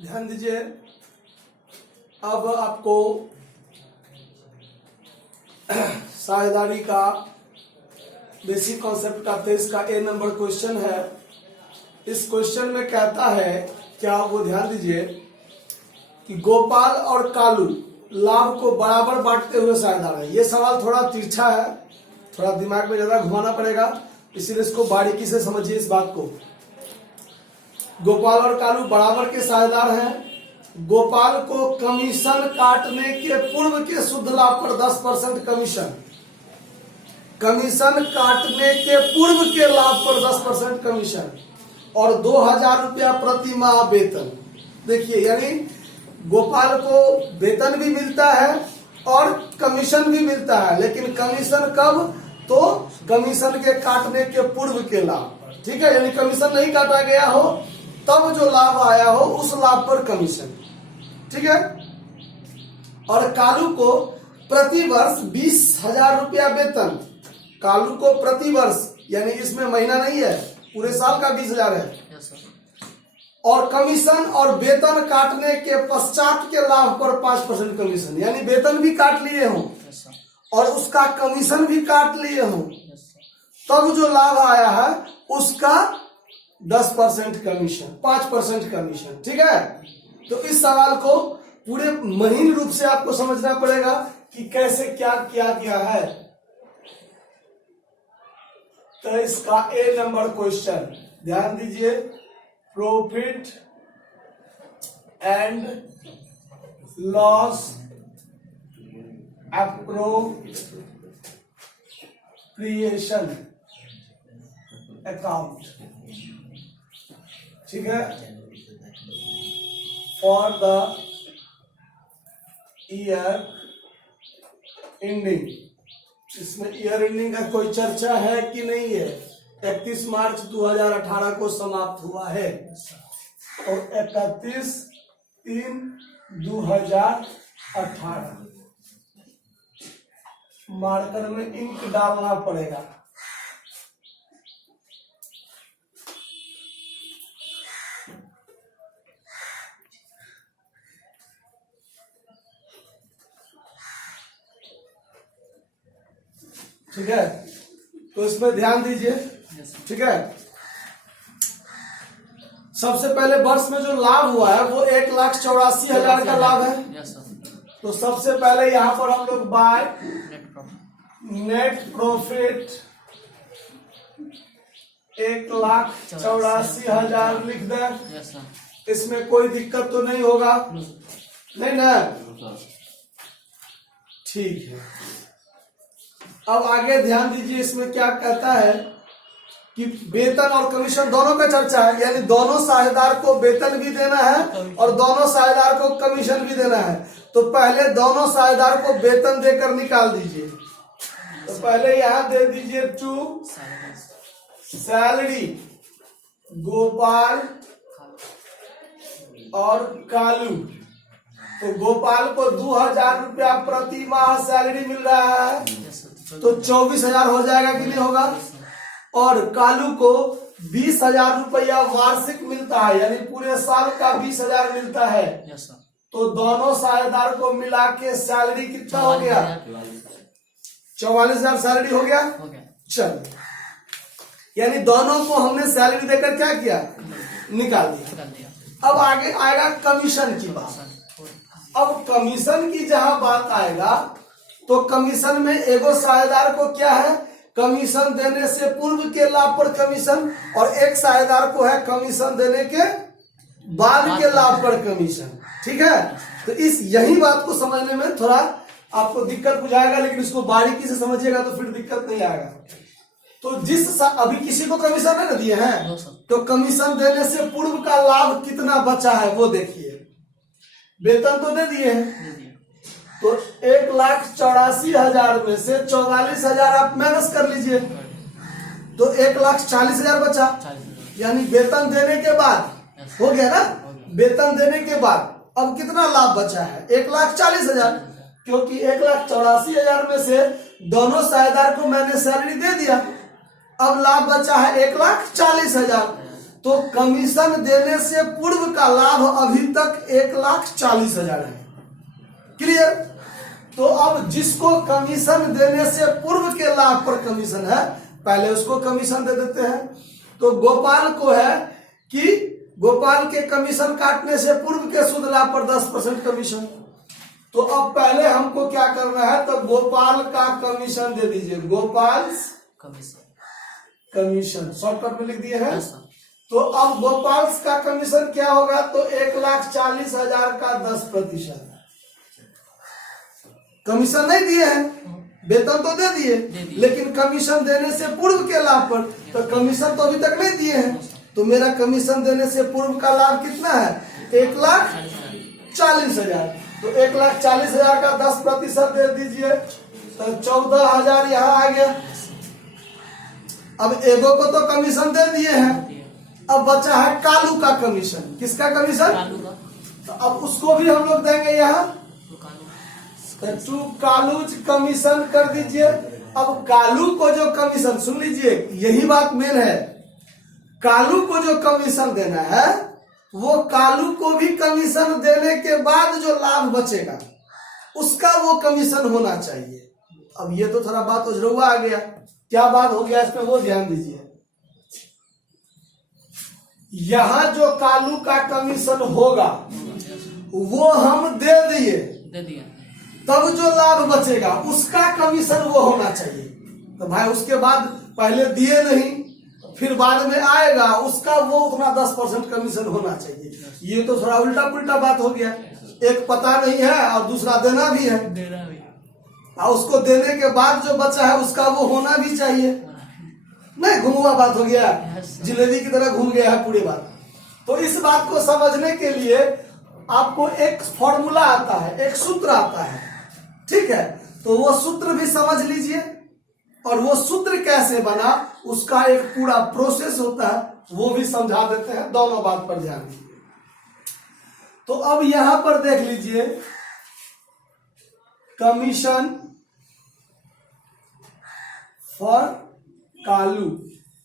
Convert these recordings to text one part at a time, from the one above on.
ध्यान दीजिए। अब आपको साझेदारी का बेसिक कॉन्सेप्ट का 23 का ए नंबर क्वेश्चन है। इस क्वेश्चन में कहता है, क्या वो ध्यान दीजिए कि गोपाल और कालू लाभ को बराबर बांटते हुए साझेदार है। ये सवाल थोड़ा तिरछा है, थोड़ा दिमाग में ज्यादा घुमाना पड़ेगा, इसीलिए इसको बारीकी से समझिए इस बात को। गोपाल और कालू बराबर के साझेदार हैं। गोपाल को कमीशन काटने के पूर्व के शुद्ध लाभ पर 10% कमीशन, कमीशन काटने के पूर्व के लाभ पर 10% कमीशन और 2000 रुपया प्रति माह वेतन। देखिए, यानी गोपाल को वेतन भी मिलता है और कमीशन भी मिलता है, लेकिन कमीशन कब? तो कमीशन के काटने के पूर्व के लाभ, ठीक है, यानी कमीशन नहीं काटा गया हो तब जो लाभ आया हो उस लाभ पर कमीशन, ठीक है। और कालू को प्रति वर्ष 20,000 रुपया वेतन, कालू को प्रति वर्ष, यानी इसमें महीना नहीं है, पूरे साल का 20,000 है। और कमीशन और वेतन काटने के पश्चात के लाभ पर 5% कमीशन, यानी वेतन भी काट लिए हो और उसका कमीशन भी काट लिए हो, तब जो लाभ आया है उसका 10% कमीशन, 5% कमीशन, ठीक है। तो इस सवाल को पूरे महीन रूप से आपको समझना पड़ेगा कि कैसे क्या किया गया है। तो इसका ए नंबर क्वेश्चन ध्यान दीजिए, profit and loss appropriation account, ठीक है, फॉर द ईयर एंडिंग। इसमें ईयर एंडिंग का कोई चर्चा है कि नहीं है? 31 मार्च 2018 को समाप्त हुआ है और 31/3/2018 मार्कर में इंक डालना पड़ेगा। ठीक है, तो इसमें ध्यान दीजिए, ठीक है। सबसे पहले वर्ष में जो लाभ हुआ है वो 1,84,000 का लाभ है। तो सबसे पहले यहां पर हम लोग बाय नेट प्रॉफिट 1,84,000 लिख दें। इसमें कोई दिक्कत तो नहीं होगा, नहीं ना? ठीक है। अब आगे ध्यान दीजिए, इसमें क्या कहता है कि वेतन और कमीशन दोनों का चर्चा है, यानी दोनों साझेदार को वेतन भी देना है और दोनों साझेदार को कमीशन भी देना है। तो पहले दोनों साझेदार को वेतन देकर निकाल दीजिए। तो पहले यहां दे दीजिए टू सैलरी गोपाल और कालू। तो गोपाल को 2,000 रुपया प्रति माह सैलरी मिल रहा है, तो 24,000 हो जाएगा कि नहीं होगा? और कालू को 20,000 रुपया वार्षिक मिलता है, यानी पूरे साल का 20,000 मिलता है। तो दोनों साझेदार को मिला के सैलरी कितना हो गया? 44,000 सैलरी हो गया। चल, यानी दोनों को हमने सैलरी देकर क्या किया? निकाल दिया। अब आगे आएगा कमीशन की बात। अब कमीशन की जहां बात आएगा तो कमीशन में एगो साझेदार को क्या है? कमीशन देने से पूर्व के लाभ पर कमीशन, और एक साझेदार को है कमीशन देने के बाद के लाभ पर कमीशन, ठीक है। तो इस यही बात को समझने में थोड़ा आपको दिक्कत बुझाएगा, लेकिन इसको बारीकी से समझिएगा तो फिर दिक्कत नहीं आएगा। तो अभी किसी को कमीशन नहीं दिए हैं, तो कमीशन देने से पूर्व का लाभ कितना बचा है वो देखिए। वेतन तो दे दिए हैं, तो 1,84,000 में से 44,000 आप माइनस कर लीजिए, तो 1,40,000 बचा। यानी वेतन देने के बाद हो गया ना, वेतन देने के बाद अब कितना लाभ बचा है? 1,40,000, क्योंकि 1,84,000 में से दोनों साझेदार को मैंने सैलरी दे दिया। अब लाभ बचा है 1,40,000। तो कमीशन देने से पूर्व का लाभ अभी तक 1,40,000 है। क्लियर? तो अब जिसको कमीशन देने से पूर्व के लाभ पर कमीशन है, पहले उसको कमीशन दे देते हैं। तो गोपाल को है कि गोपाल के कमीशन काटने से पूर्व के शुद्ध लाभ पर 10% कमीशन। तो अब पहले हमको क्या करना है, तो गोपाल का कमीशन दे दीजिए, गोपाल कमीशन शॉर्टकट में लिख दिए हैं। तो अब गोपाल का कमीशन क्या होगा, तो 1,40,000 का 10%। कमीशन नहीं दिए हैं, वेतन तो दे दिए, लेकिन कमीशन देने से पूर्व के लाभ पर, तो कमीशन तो अभी तक नहीं दिए हैं। तो मेरा कमीशन देने से पूर्व का लाभ कितना है, 1,40,000। तो 1,40,000 का 10% दे दीजिए, तो 14,000 यहाँ आ गया। अब एगो को तो कमीशन दे दिए हैं, अब बचा है कालू का कमीशन। किसका कमीशन? तो अब उसको भी हम लोग देंगे यहाँ, तो टू कालूज कमीशन कर दीजिए। अब कालू को जो कमीशन, सुन लीजिए यही बात मेन है, कालू को जो कमीशन देना है वो कालू को भी कमीशन देने के बाद जो लाभ बचेगा उसका वो कमीशन होना चाहिए। अब ये तो थोड़ा बात उजरुआ आ गया, क्या बात हो गया इसमें वो ध्यान दीजिए। यहां जो कालू का कमीशन होगा वो हम दे दिए, तब जो लाभ बचेगा उसका कमीशन वो होना चाहिए। तो भाई उसके बाद पहले दिए नहीं, फिर बाद में आएगा, उसका वो उतना 10% कमीशन होना चाहिए। ये तो थोड़ा उल्टा पुल्टा बात हो गया, एक पता नहीं है और दूसरा देना भी है, और उसको देने के बाद जो बचा है उसका वो होना भी चाहिए। नहीं, घुमुआ बात हो गया, जिलेबी की तरह घूम गया है पूरी बात। तो इस बात को समझने के लिए आपको एक फॉर्मूला आता है, एक सूत्र आता है, ठीक है? तो वो सूत्र भी समझ लीजिए, और वो सूत्र कैसे बना उसका एक पूरा प्रोसेस होता है, वो भी समझा देते हैं। दोनों बात पर ध्यान दीजिए। तो अब यहां पर देख लीजिए, कमीशन फॉर कालू,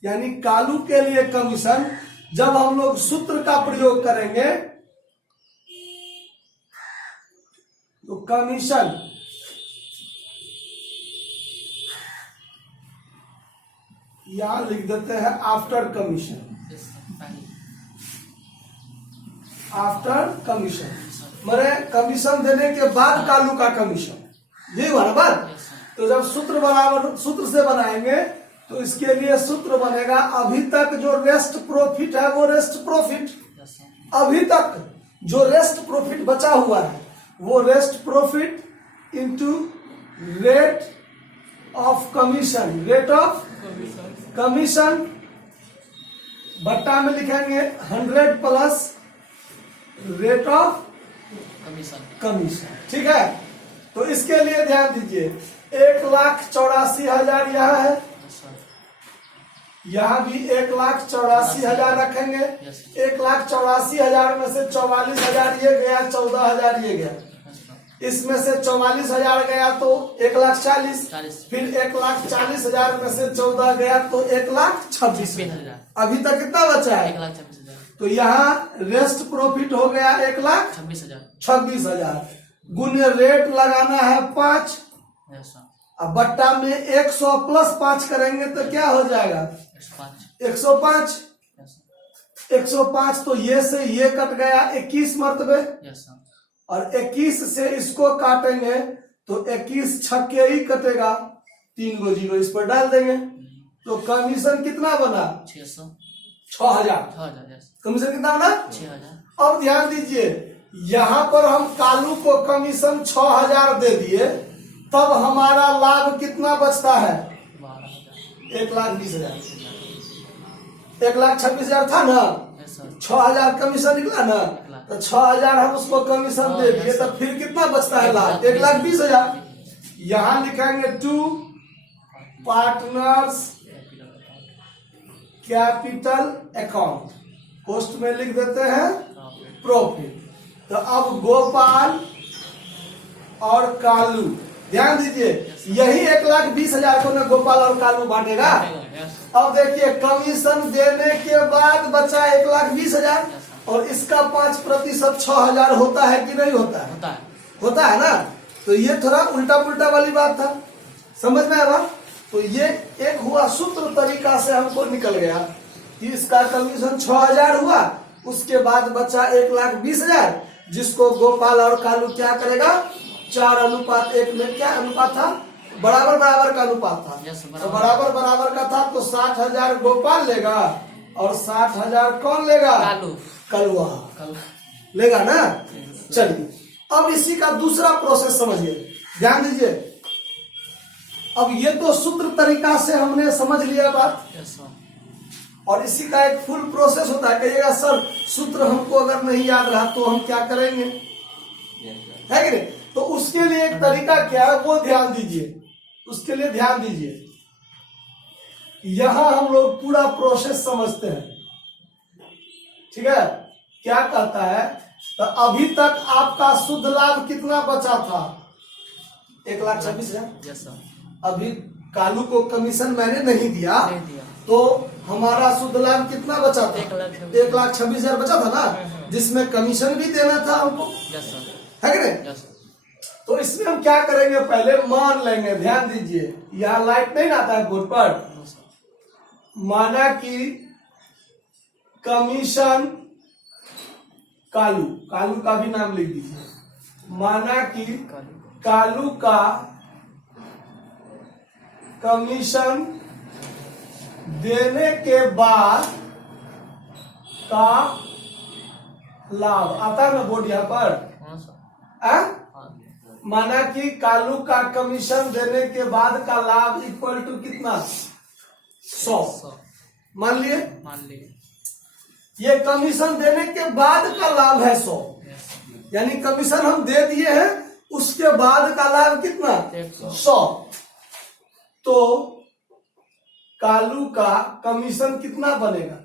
यानी कालू के लिए कमीशन, जब हम लोग सूत्र का प्रयोग करेंगे तो कमीशन यहां लिख देते हैं आफ्टर कमीशन, आफ्टर कमीशन मेरे कमीशन देने के बाद कालू का कमीशन, ये हुआ ना बात। तो जब सूत्र बराबर सूत्र से बनाएंगे तो इसके लिए सूत्र बनेगा, अभी तक जो रेस्ट प्रॉफिट है वो रेस्ट प्रॉफिट, अभी तक जो रेस्ट प्रॉफिट बचा हुआ है वो rest profit into rate of commission, rate of commission बट्टा में लिखेंगे 100 प्लस रेट ऑफ कमीशन, ठीक है? तो इसके लिए ध्यान दीजिए, 1,84,000 यहाँ है, यहाँ भी 1,84,000 रखेंगे। 1,84,000 में से 44,000 ये गया, 14,000 ये गया, इसमें से 44,000 गया तो 1,40,000, फिर 1,40,000 में से 14 गया तो 1,26,000। अभी तक कितना बचा है? 1,26,000। तो यहाँ रेस्ट प्रॉफिट हो गया 1,26,000 गुने रेट लगाना है 5, अब बट्टा में 100 प्लस 5 करेंगे तो क्या हो जाएगा? 105। 105 तो ये से ये कट गया 21 मरतबे, और 21 से इसको काटेंगे तो 21 छक्के ही कटेगा, 3 गो जीरो इस पर डाल देंगे तो कमीशन कितना बना? 6,000। कमीशन कितना बना? 6,000। अब ध्यान दीजिए, यहाँ पर हम कालू को कमीशन 6,000 दे दिए, तब हमारा लाभ कितना बचता है? 1,20,000। 1,26,000 था ना, 6,000 कमीशन निकला ना, तो 6,000 हम उसको कमीशन दे दिए, तो फिर कितना बचता है लाभ? 1,20,000। यहाँ लिखेंगे to partners capital account, post में लिख देते हैं प्रॉफिट। तो अब गोपाल और कालू ध्यान दीजिए, यही 1,20,000 को न गोपाल और कालू बांटेगा। अब देखिए कमीशन देने के बाद बचा 1,20,000 और इसका 5% 6,000 होता है कि नहीं होता है? होता है ना। तो ये थोड़ा उल्टा पुल्टा वाली बात था, समझ में आया? तो ये एक हुआ सूत्र तरीका से हमको निकल गया कि इसका कमीशन 6,000 हुआ, उसके बाद बचा 1,20,000 जिसको गोपाल और कालू क्या करेगा, 4:1 में क्या अनुपात था, बराबर बराबर का अनुपात था। तो बराबर बराबर का था तो 60,000 गोपाल लेगा और 60,000 कौन लेगा, कलुआ लेगा ना। चलिए अब इसी का दूसरा प्रोसेस समझिए, ध्यान दीजिए। अब ये तो सूत्र तरीका से हमने समझ लिया बात, और इसी का एक फुल प्रोसेस होता है। कहिएगा सर सूत्र हमको अगर नहीं याद रहा तो हम क्या करेंगे, है कि नहीं? तो उसके लिए एक तरीका क्या है वो ध्यान दीजिए, उसके लिए ध्यान दीजिए। यहां हम लोग पूरा प्रोसेस समझते हैं, ठीक है? क्या कहता है, तो अभी तक आपका शुद्ध लाभ कितना बचा था, 1,26,000। अभी कालू को कमीशन मैंने नहीं दिया, तो हमारा शुद्ध लाभ कितना बचा था, 1,26,000 बचा था ना, जिसमें कमीशन भी देना था हमको, है कि नहीं? तो इसमें हम क्या करेंगे, पहले मान लेंगे। ध्यान दीजिए, यहाँ लाइट नहीं आता है बोर्ड पर, माना कि कमीशन कालू, कालू का भी नाम लिख दीजिए, माना कि कालू का कमीशन देने के बाद का लाभ आता है ना बोर्ड यहाँ पर, माना कि कालू का कमीशन देने के बाद का लाभ इक्वल टू कितना, 100 मान लिए। ये कमीशन देने के बाद का लाभ है 100, यानी कमीशन हम दे दिए हैं, उसके बाद का लाभ कितना, 100। तो कालू का कमीशन कितना बनेगा,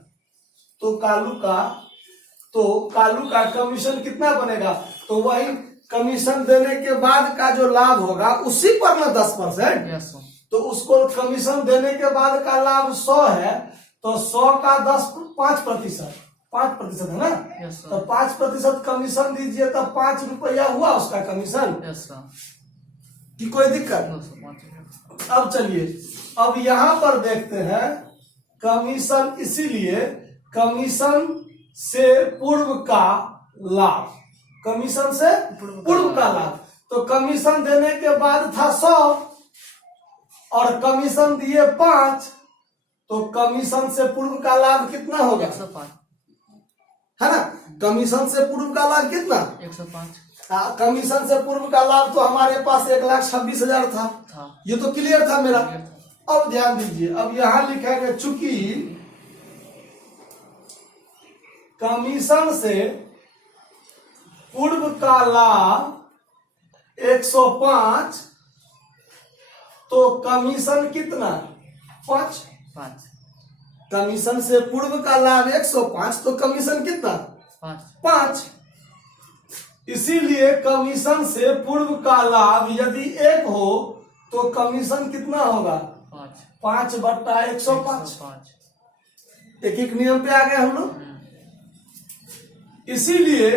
तो कालू का कमीशन कितना बनेगा, तो वही कमीशन देने के बाद का जो लाभ होगा उसी पर ना 10%, तो उसको कमीशन देने के बाद का लाभ 100 है, तो 100 का 5% है ना, तो 5% कमीशन दीजिए, तो 5 रुपया हुआ उसका कमीशन, कि कोई दिक्कत। अब चलिए, अब यहां पर देखते हैं कमीशन, इसीलिए कमीशन से पूर्व का लाभ, कमीशन से पूर्व का लाभ, तो कमीशन देने के बाद था 100 और कमीशन दिए 5, तो कमीशन से पूर्व का लाभ कितना होगा, 105 है ना। कमीशन से पूर्व का लाभ कितना, 105। कमीशन से पूर्व का लाभ तो हमारे पास 1,26,000 था, ये तो क्लियर था मेरा। अब ध्यान दीजिए, अब यहां लिखेंगे चूंकि कमीशन से पूर्व का लाभ 105, तो कमीशन कितना, 5। कमीशन से पूर्व का लाभ 105, तो कमीशन कितना, 5। इसीलिए कमीशन से पूर्व का लाभ यदि 1 हो तो कमीशन कितना होगा, 5/105। एक नियम पे आ गए हम लोग। इसीलिए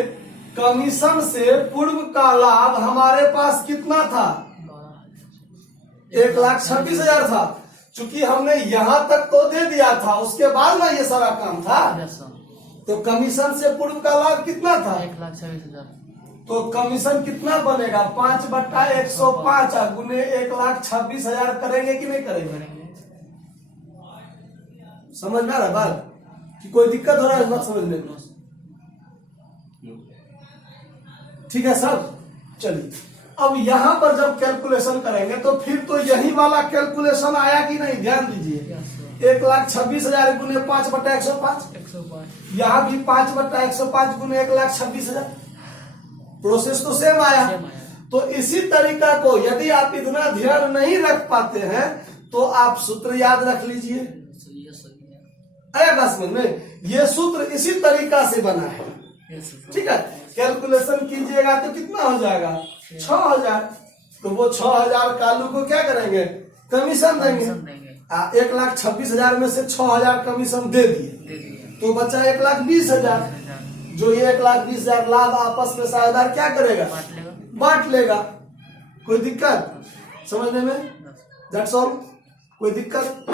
कमीशन से पूर्व का लाभ हमारे पास कितना था, 1,26,000 था। चूंकि हमने यहां तक तो दे दिया था, उसके बाद ना ये सारा काम था, तो कमीशन से पूर्व का लाभ कितना था, 1,26,000। तो कमीशन कितना बनेगा, 5/105 गुने 1,26,000 करेंगे कि नहीं करेंगे, समझ में आ रहा बात, कि कोई दिक्कत हो रहा है मत समझने में, ठीक है सब। चलिए अब यहां पर जब कैलकुलेशन करेंगे तो फिर तो यही वाला कैलकुलेशन आया कि नहीं, ध्यान दीजिए, 1,26,000 गुने 5/105, यहाँ भी 5/105 गुने 1,26,000, प्रोसेस तो सेम आया। तो इसी तरीका को यदि आप इतना ध्यान नहीं रख पाते हैं तो आप सूत्र याद रख लीजिए, आया बात समझ में, ये सूत्र इसी तरीका से बना है, ठीक है। कैलकुलेशन कीजिएगा तो कितना हो जाएगा, 6,000, तो वो 6,000 कालू को क्या करेंगे, कमीशन देंगे। कमीशन देंगे। 1,26,000 में से 6,000 कमीशन दे दिए दे दिए। तो बचा 1,20,000। जो ये 1,20,000 लाभ आपस में साझेदार क्या करेगा, बांट लेगा। बांट लेगा। कोई दिक्कत समझने में? बस। That's all. कोई दिक्कत?